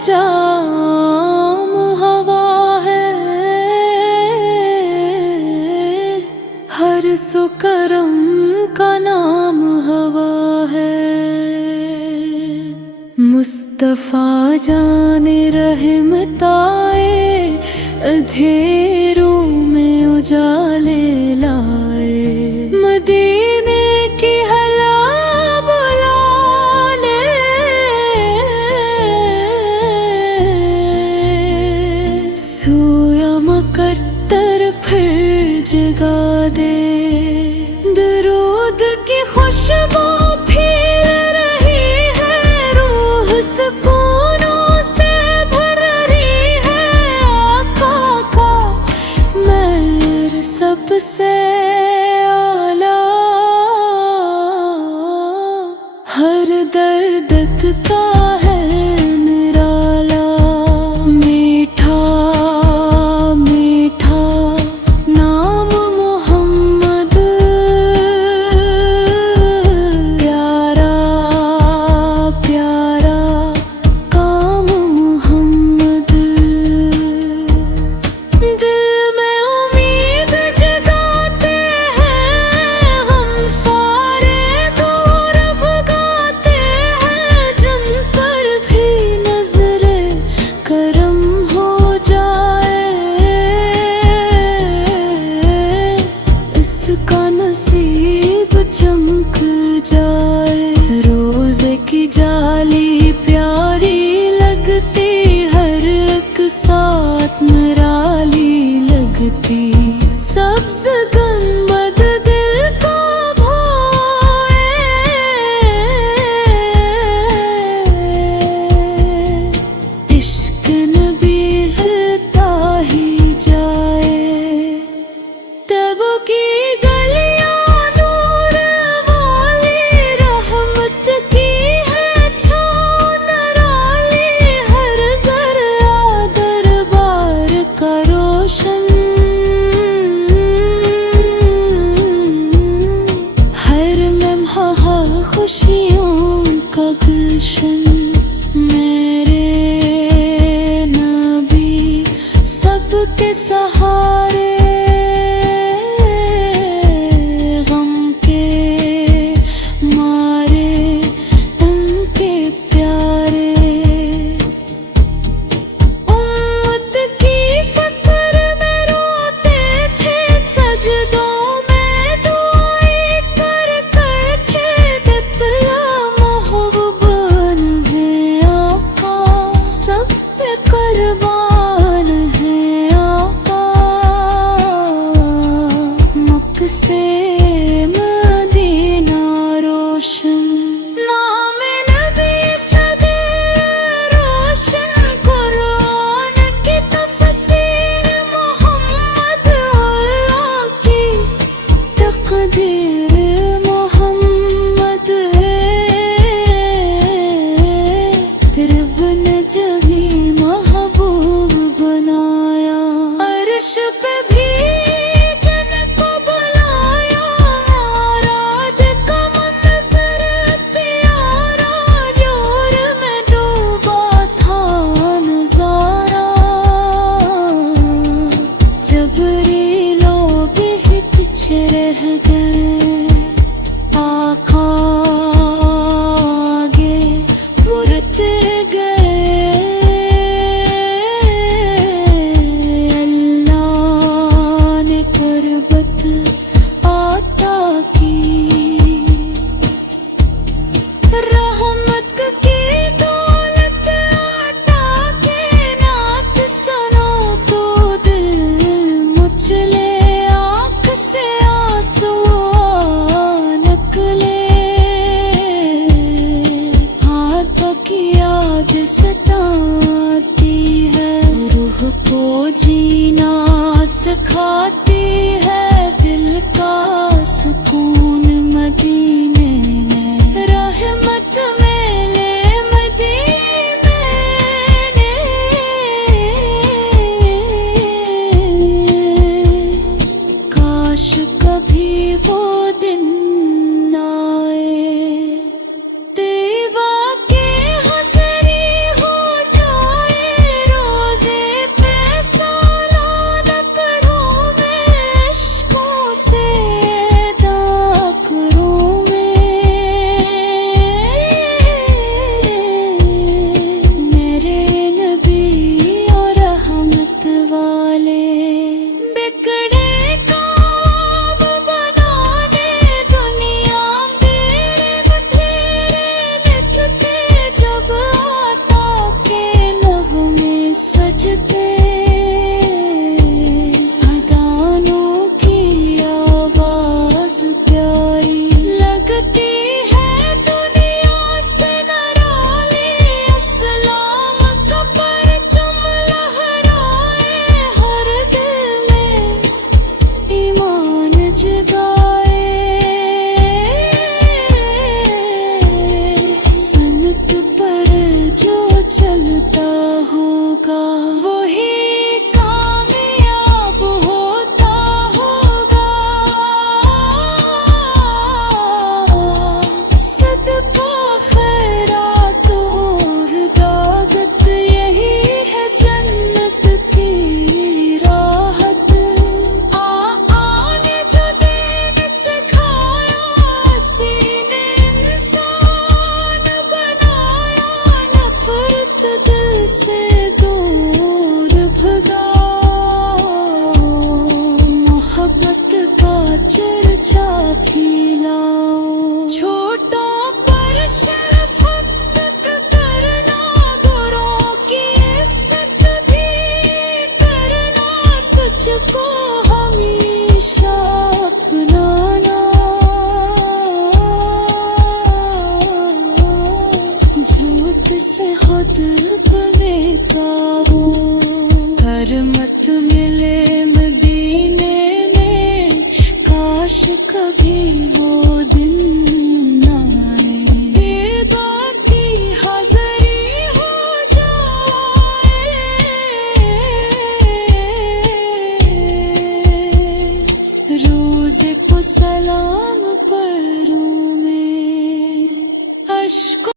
जाम हवा है, हर सुकरम का नाम हवा है। मुस्तफा जाने रहमताए, अंधेरों में उजाले लाए। मदीने की हला बुला ले, सोया मकद्दर फिर जगा दे। दरूद की खुशबू फैल रही है, रूह सुकूनों से भर रही है। आका का मेहर सबसे आला, हर दर्द का है निराला। मीठा मीठा नाम मोहम्मद, प्यारा प्यारा काम मोहम्मद। दिल में उम्मीद जगाते हैं, हम सारे दूर भगाते हैं। जिन पर भी नजरे करम हो जाए, इसका नसीब चमक जाए। रोज़े की जाली प्यारी लगती, हर एक साथ निराली लगती। सब्ज़ गुंबद दिल को भाए, इश्क नबी हिलता ही जाए। तबों की गलियां नूर वाली, रहमत की है छाँव निराली। हर ज़र्रा दरबार का रोशन, हर लम्हा खुशियों का गुलशन। मेरे नबी सबके सहारे, गम के मारे उनके प्यारे। उम्मत की फ़िक्र में रोते थे, सजदों में दुआएं कर कर के। तितला महबूबान है आका, सब पे कुर्बान है आका। मक्का से मदीना रोशन, नाम नबी सदे रोशन। कुरान की तफसीर मोहम्मद, अल्लाह की तकदीर मोहम्मद है। रब ने जभी महबूब बनाया, अर्श पे भी जन को बुलाया। महाराज का मंज़र प्यारा, नूर में डूबा था नज़ारा। जबरीलो भी पीछे रह गए, आका आगे मुड़ते गए। अल्लाह ने पर्वत आता की, रहमत की दौलत अता के। नात सुनो तो दिल मुचले, आँख से आंसू निकले। हाथ की याद सताती है, रूह को जीना सिखाती है। दिल का सुकून मदीने में, रहमत मेले मदीने ने। काश कभी वो दिन आए, तेवा के हसरी हो जाए। चलता होगा वही कामयाब होता होगा। सदका खैरात और दागत यही है जन्नत की राहत। आने जो दिन सिखाया सीने इंसान बनाया, नफरत दिल से दूर भगा। मोहब्बत का चर्चा फैलाओ, छोटों पर शफ़क़त करना, बुरों की इज़्ज़त भी करना, सच को हमेशा अपनाना। झूठ से खुद भले काबू कर मत मिले